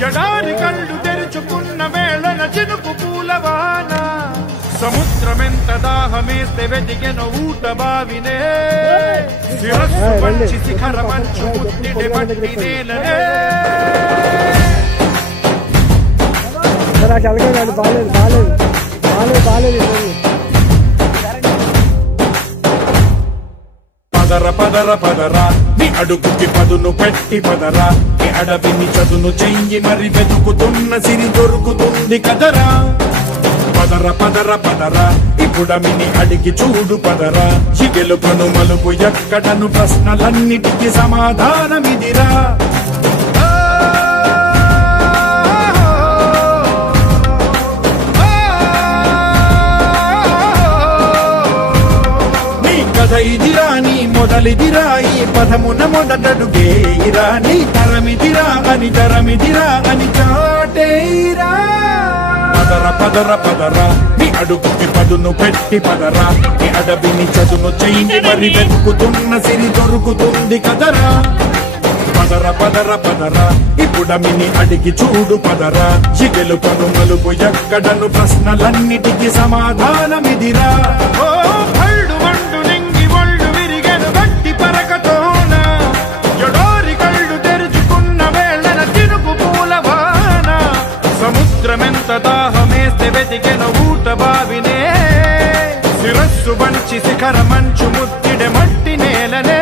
ఎడారి కళ్ళు తెరుచుకున్న వేళన చినుకు పూలవాన సముద్రమెంత దాహమేస్తే వెతికెను ఊట బావినే శిరస్సు వంచి శిఖర మంచు ముట్టిడి మట్టి నేలనే పదర పదర పదరా నీ అడుగుకి పదును పెట్టి పదరా నీ అడవిని చదును చెయ్యి మరి వెతుకుతున్న సిరి దొరుకుతుంది కదరా పదర పదర పదరా ఇప్పుడమిని అడిగి చూడు పదరా చిగెలుపను మలుపు ఎక్కడను ప్రశ్నలన్నిటికీ సమాధానమిదిరా ఇదిరా నీ మొదలిదిరా ఈ పదమున మొదటడుగేయిరా నీ తరమిదిరా అని తరమిదిరా అని చాటేయిరా పదర పదర పదరా నీ అడుగుకి పదును పెట్టి పదరా నీ అడవిని చదును చెయ్యి మరి వెతుకుతున్న సిరి దొరుకుతుంది కదరా పదర పదర పదరా ఇప్పుడమిని అడిగి చూడు పదరా చిగెలుపను మలుపు ఎక్కడను ప్రశ్నలన్నిటికీ సమాధానమిదిరా సముద్రమెంత దాహమేస్తే వెతికెను ఊట బావినే శిరస్సు వంచి శిఖర మంచు ముట్టిడి మట్టి నేలనే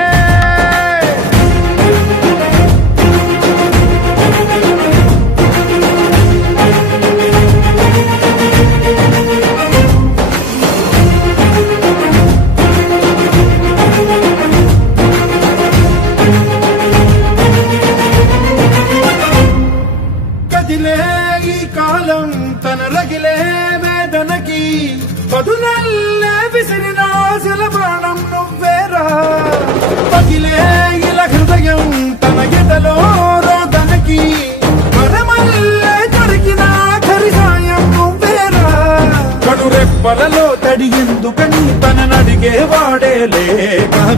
కాలం తన రగిలే వేదనకి పదునల్లే విసిరినాశల ప్రాణం నువ్వేరా పగిలే ఇలా హృదయం తన ఎదలో రోదనకి మరమల్లే దొరికిన ఖరి సాయం నువ్వేరా కడురెప్పలలో తడి ఎందుకని తననడిగే వాడేలే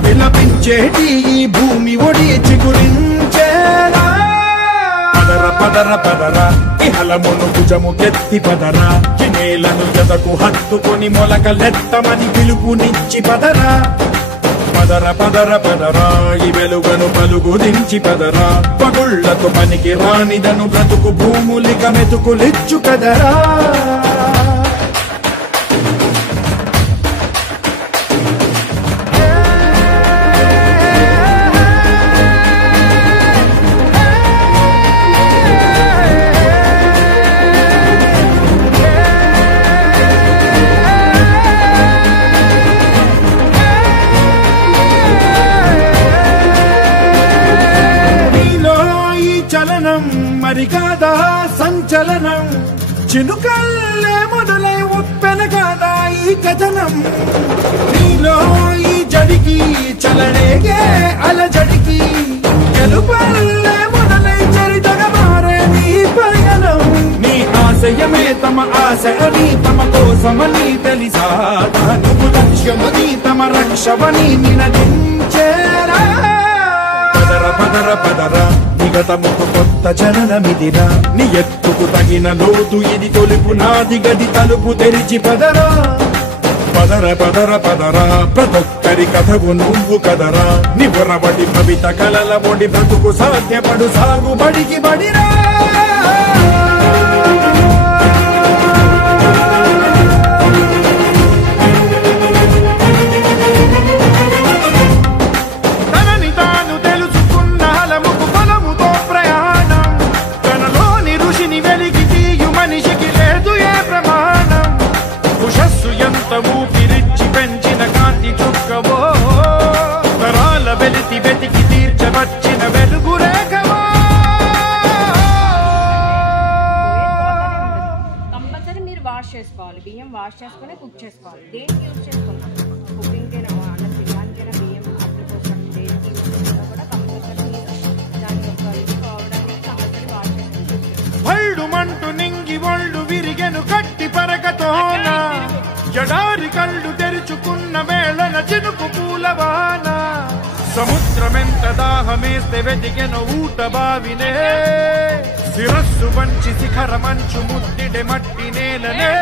విలపించేటి ఈ భూమి ఒడి చిగురించేరా పదర పదరా ఇహలమును భుజము కెత్తి పదరా నేలను జతకు హత్తుకొని మొలకలెత్తమని పిలుపునిచ్చి పదరా పదర పదర పదరా ఈ వెలుగను పలుగు దించి పదరా పగుళ్లకు పనికి రానిదను బ్రతుకు భూములిక మెతుకులిచ్చు కదరా మరి కాదా సంచలనం చినుకల్లే మొదలై ఉప్పెన కాదా ఈ కథనం నీలో ఈ జడికి చలనేగే అలజడికి గెలుపల్లే మొదలై చరితగా మారే నీ పయనం నీ ఆశయమే తమ ఆశ అని తమ కోసమని తెలిసా నువ్వు లక్ష్యమని తమ రక్షవని నినదించేరా పదర పదర పదరా నిగతముకు కొత్త జననమిదిరా నీ ఎత్తుకు తగిన లోతు ఇది తొలుపు నాది గది తలుపు తెరిచి పదరా పదర పదర పదరా ప్రతొక్కరి కథవు నువ్వు కదరా నివరబడి భవిత కలల బొడి బ్రతుకు సాధ్యపడు సాగుబడికి బడిరా ఊపిరిచ్చి పెంచిన కాంతి చుక్కవో తరాల వెలితి వెతికి తీర్చవచ్చిన వెలుగు రేఖవో కంపల్సరీ మీరు వాష్ చేసుకోవాలి బియ్యం వాష్ చేసుకుని కుక్ చేసుకోవాలి దేనికి యూజ్ చేసుకున్నాం కుకింగ్కైనా అన్నం తినడానికైనా బియ్యం అప్పుడు కోసం దేనికి యూజ్ చేసుకున్నా కూడా కంపల్సరీ దాని యొక్క ఇది కావడానికి కంపల్సరీ వాష్ చేసుకుని వల్డుమంటూ నింగి ఒళ్ళు విరిగెను కట్టి పరకతోన ఎడారి కళ్ళు తెరుచుకున్న వేళన చినుకు పూలవాన సముద్రమెంత దాహమేస్తే వెతికెను ఊట బావినే శిరస్సు వంచి శిఖర మంచు ముద్దిడె మట్టి నేలనే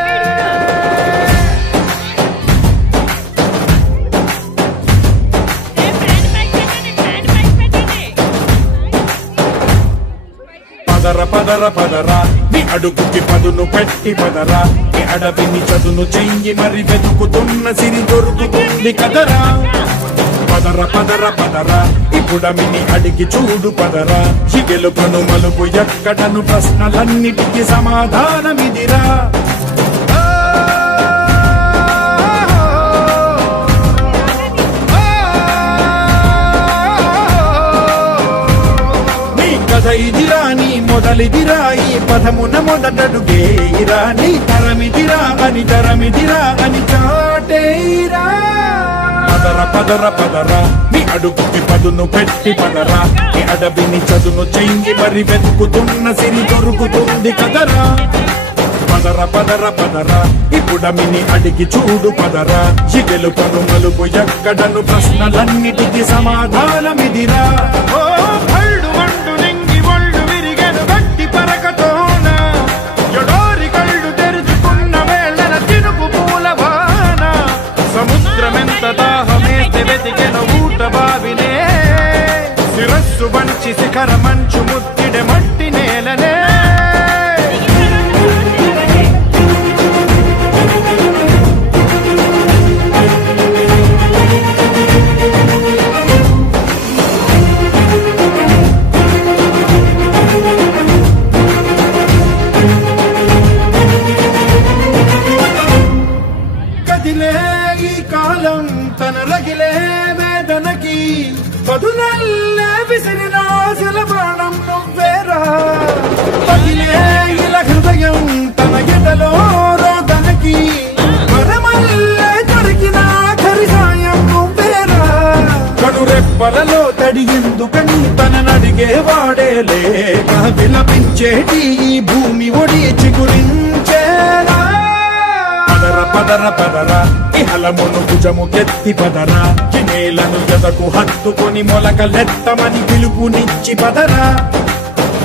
పదర పదర పదరా నీ అడుగుకి పదును పెట్టి పదరా నీ అడవిని చదును చెయ్యి మరి వెతుకుతున్న సిరి దొరుకుతుంది కదరా పదర పదర పదరా ఇప్పుడమిని అడిగి చూడు పదరా చిగెలుపను మలుపు ఎక్కడను ప్రశ్నలన్నిటికీ సమాధానమిదిరా నీ కథ ఇదిరా నీ మొదలిదిరా ఈ పదమున మొదటడుగేయిరా నీ తరమిదిరా అని చాటేయిరా పదర పదర పదరా నీ అడుగుకి పదును పెట్టి పదరా నీ అడవిని చదును చెయ్యి మరి వెతుకుతున్న సిరి దొరుకుతుంది కదరా పదర పదర పదరా ఇప్పుడమిని అడిగి చూడు పదరా చిగెలు పను మలుపు ఎక్కడను ప్రశ్నలన్నిటికీ సమాధానమిదిరా ఓ భళ్ళు వండు నింగి ఒళ్ళు విరిగెను గట్టి పరకతోన ఎడోరి కళ్ళు తెరుచుకున్న వేళన తినుకు పూలవాన సముద్రమెంత దాహమేస్తే వెతికెను ఊట బావినే శిరస్సు వంచి శిఖర మంచు ముద్దిడె మట్టి నేలనే ఈ కాలం తన రగిలే వేదనకి పదునల్లే విసిరినాశల ప్రాణం నువ్వేరా పగిలే ఇలా హృదయం తన ఎడలో రోదనకి వరమల్లే దొరికిన ఖరి సాయం నువ్వేరా కడురెప్పలలో తడి ఎందుకని తననడిగే వాడే లేక విలపించేటి ఈ భూమి ఒడి చిగురించేరా పదర పదర పదరా ఇహలమును భుజము కెత్తి పదరా నేలను ఎదకు హత్తుకొని మొలకలెత్తమని పిలుపునిచ్చి పదరా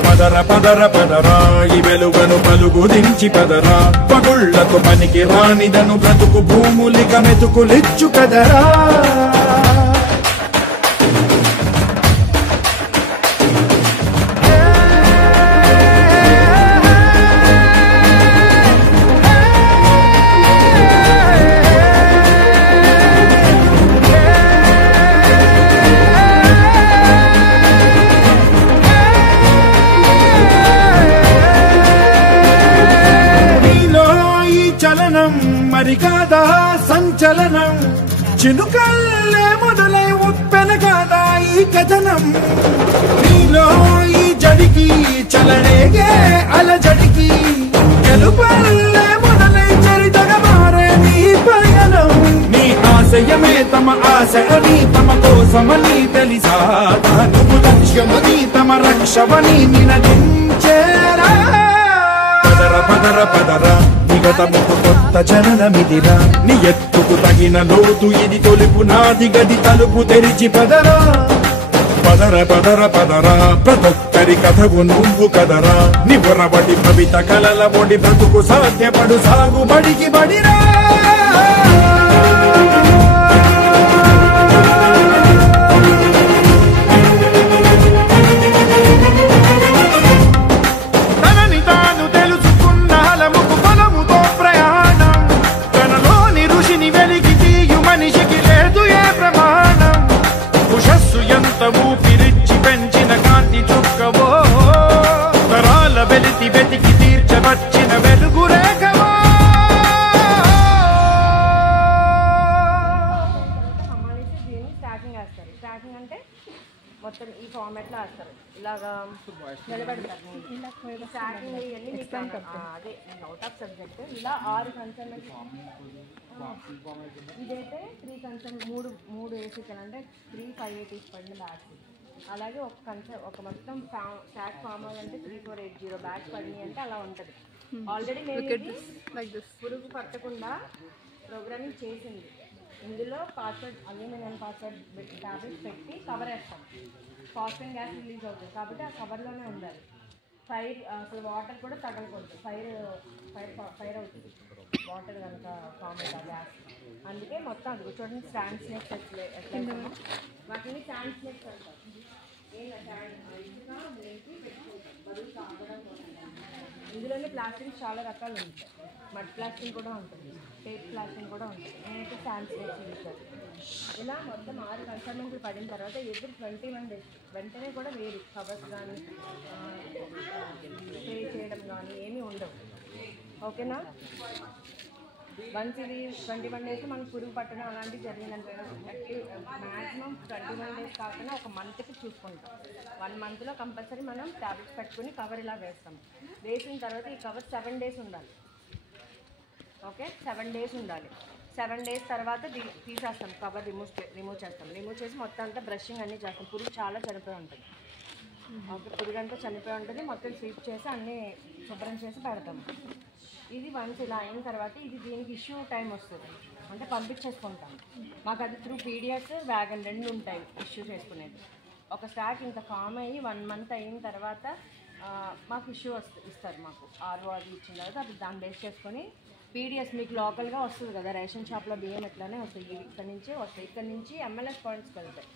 పదర పదర పదరా ఈ వెలుగను పలుగు దించి పదరా పగుళ్లకు పనికి రానిదను బ్రతుకు భూములిక మెతుకులిచ్చు కదరా మరి కాదా సంచలనం చినుకల్లే మొదలై ఉప్పెన కాదా ఈ కథనం నీలో ఈ జడికి చలనేగే అలజడికి గెలుపల్లే మొదలై చరితగా మారే నీ పయనం నీ ఆశయమే తమ ఆశ అని తమ కోసమని తెలిసా నువ్వు లక్ష్యమని తమ రక్షవని నినదించేరా పదర పదర పదరా నిగతముకు కొత్త జననమిదిరా నీ ఎత్తుకు తగిన లోతు ఇది తొలుపు నాది గది తలుపు తెరిచి పదరా పదర పదర పదరా ప్రతొక్కరి కథవు నువ్వు కదరా నివరబడి భవిత కలల ఒడి బ్రతుకు సాధ్యపడు సాగుబడికి బడిరా ఊపిరిచ్చి పెంచిన కాంతి చుక్కవో తరాల వెలితి వెతికి తీర్చవచ్చిన వెలుగు రేఖవో స్టార్టింగ్ వేస్తారు స్టార్టింగ్ అంటే మొత్తం ఈ ఫార్మాట్లో వేస్తారు ఇలాగా నిలబెడతారు స్టార్టింగ్ ఇవన్నీ అదే అవుట్ ఆఫ్ సబ్జెక్ట్ ఇలా 6 కన్సర్న్ ఇదైతే 3 కన్సర్న్ మూడు వేసికలు అంటే 3 580 పడిన బ్యాగ్స్ అలాగే ఒక మొత్తం స్టాక్ ఫామ్ అవ్వాలంటే 3480 బ్యాగ్స్ పడినాయి అంటే అలా ఉంటుంది ఆల్రెడీ నేను పురుగు పట్టకుండా ప్రోగ్రామింగ్ చేసింది ఇందులో పాస్వర్డ్ అల్యూమినియం పాస్వర్డ్ ట్యాబ్లెట్స్ పెట్టి కవర్ వేస్తాం ఫాస్ఫిన్ గ్యాస్ రిలీజ్ అవుతుంది కాబట్టి ఆ కవర్లోనే ఉండాలి ఫైర్ అసలు వాటర్ కూడా తగలకూడదు, ఫైర్ అవుతుంది వాటర్ కనుక ఫామ్ అవుతుంది గ్యాస్. అందుకే మొత్తం అది చూడండి స్టాండ్ స్నేక్స్ ఎట్లా వాటిని స్టాండ్ స్నేక్స్ అంటారు. ఇందులోనే ప్లాస్టిక్ చాలా రకాలు ఉంటాయి. మడ్ ప్లాస్టిక్ కూడా ఉంటుంది, టేప్ ప్లాస్టిక్ కూడా ఉంటుంది. నేనైతే స్టాండ్ స్నేక్స్ యూజ్ చేస్తాను. ఇలా మొత్తం 6 కన్సైన్మెంట్లు పడిన తర్వాత ఎవ్రీ 21 days వెంటనే కూడా వేరు కవర్స్ కానీ స్ప్రే చేయడం కానీ ఏమీ ఉండవు. ఓకేనా? వన్స్ ఇది 21 days మనకు పురుగు పట్టడం అలాంటివి జరిగిందంటే మ్యాక్సిమం 21 days కాకుండా ఒక మంత్కి చూసుకుంటాం. 1 monthలో కంపల్సరీ మనం ట్యాబ్లెట్స్ పెట్టుకుని కవర్ ఇలా వేస్తాం. వేసిన తర్వాత ఈ కవర్ 7 days ఉండాలి. ఓకే, 7 days ఉండాలి. 7 days తర్వాత తీసేస్తాం, కవర్ రిమూవ్ చేస్తాం. రిమూవ్ చేసి మొత్తం అంతా బ్రషింగ్ అన్నీ చేస్తాం. పురుగు చాలా చనిపోయి ఉంటుంది. ఓకే, పురుగు అంతా చనిపోయి ఉంటుంది. మొత్తం స్వీప్ చేసి అన్నీ శుభ్రం చేసి పెడతాము. ఇది వన్స్ ఇలా అయిన తర్వాత దీనికి ఇష్యూ టైం వస్తుంది, అంటే పంపించేసుకుంటాం. మాకు అది త్రూ పీడిఎస్ వ్యాగన్ 2 ఉంటాయి ఇష్యూ చేసుకునేది. ఒక స్టాక్ ఇంత ఫామ్ అయ్యి 1 month అయిన తర్వాత మాకు ఇష్యూ ఇస్తారు. మాకు ఆర్ఓ అది ఇచ్చిన తర్వాత అది దాన్ని బేస్ చేసుకొని పీడిఎస్ మీకు లోకల్గా వస్తుంది కదా, రేషన్ షాప్లో బియ్యం ఎట్లానే వస్తాయి. ఇవి ఇక్కడ నుంచే వస్తాయి. ఇక్కడ నుంచి ఎంఎల్ఎస్ పాయింట్స్కి వెళ్తాయి.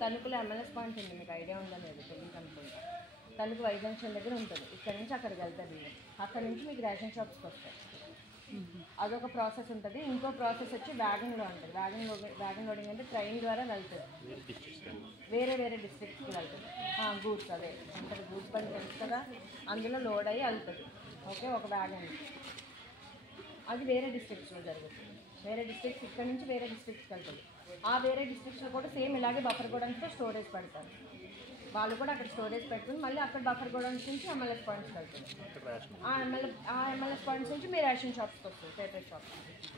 తణుకులో ఎంఎల్ఎస్ పాయింట్ ఉంది, మీకు ఐడియా ఉందని లేదు, తెలియదు అనుకుంటా. తణుకు వైజంక్షన్ దగ్గర ఉంటుంది. ఇక్కడ నుంచి అక్కడికి వెళ్తాయి బియ్యం. అక్కడ నుంచి మీకు రేషన్ షాప్స్కి వస్తాయి. అదొక ప్రాసెస్ ఉంటుంది. ఇంకో ప్రాసెస్ వచ్చి వ్యాగన్లో ఉంటుంది. వ్యాగన్ లోడింగ్ అంటే ట్రైన్ ద్వారా వెళ్తుంది, వేరే డిస్ట్రిక్ట్స్కి వెళ్తుంది. గూడ్స్ అదే అంటే గూడ్స్ బండి తెలుసు కదా, అందులో లోడ్ అయ్యి వెళ్తుంది. ఓకే, ఒక వ్యాగన్ అది వేరే డిస్ట్రిక్ట్స్లో జరుగుతుంది. వేరే డిస్ట్రిక్ట్స్ ఇక్కడ నుంచి వేరే డిస్ట్రిక్ట్స్కి వెళ్తుంది. ఆ వేరే డిస్ట్రిక్ట్స్లో కూడా సేమ్ ఇలాగే బఫర్ గోడౌన్స్లో స్టోరేజ్ పెడతారు. వాళ్ళు కూడా అక్కడ స్టోరేజ్ పెట్టుకుని మళ్ళీ అక్కడ బఫర్ గోడౌన్స్ నుంచి ఎంఎల్ఎస్ పాయింట్స్కి వెళ్తుంది. ఆ ఎంఎల్ఎస్ పాయింట్స్ నుంచి మీ రేషన్ షాప్స్కి వస్తుంది, పేపర్ షాప్స్.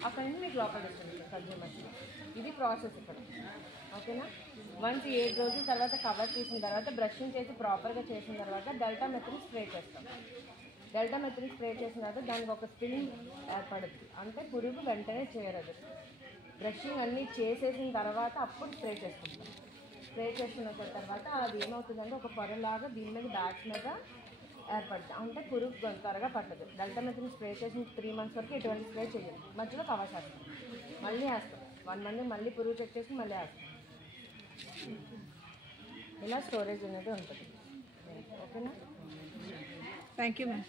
అక్కడ నుంచి మీకు లోకల్ డిస్ట్రిబ్యూషన్ కన్జ్యూమర్స్కి. ఇది ప్రాసెస్ ఇక్కడ. ఓకేనా? వన్స్ 7 రోజుల తర్వాత కవర్ తీసిన తర్వాత బ్రషింగ్ చేసి ప్రాపర్గా చేసిన తర్వాత డెల్టామెథ్రిన్ స్ప్రే చేస్తాం. డెల్టామెథ్రిన్ స్ప్రే చేసిన తర్వాత దానికి ఒక స్పిన్ ఏర్పడుతుంది, అంటే పురుగు వెంటనే చేరదు. బ్రషింగ్ అన్నీ చేసేసిన తర్వాత అప్పుడు స్ప్రే చేసుకుంటాం. స్ప్రే చేసుకున్న తర్వాత అది ఏమవుతుందంటే ఒక పొరలాగా దీని మీద బ్యాట్స్ మీద ఏర్పడుతుంది, అంటే పురుగు త్వరగా పట్టదు. డెల్టామెథ్రిన్ స్ప్రే చేసిన 3 months వరకు ఎటువంటి స్ప్రే చేయాలి. మధ్యలో కవర్ చేస్తాం, మళ్ళీ వేస్తాం. 1 month మళ్ళీ పురుగు చెక్ చేసి మళ్ళీ వేస్తాం. ఇలా స్టోరేజ్ అనేది ఉంటుంది. ఓకేనా? Thank you ma'am.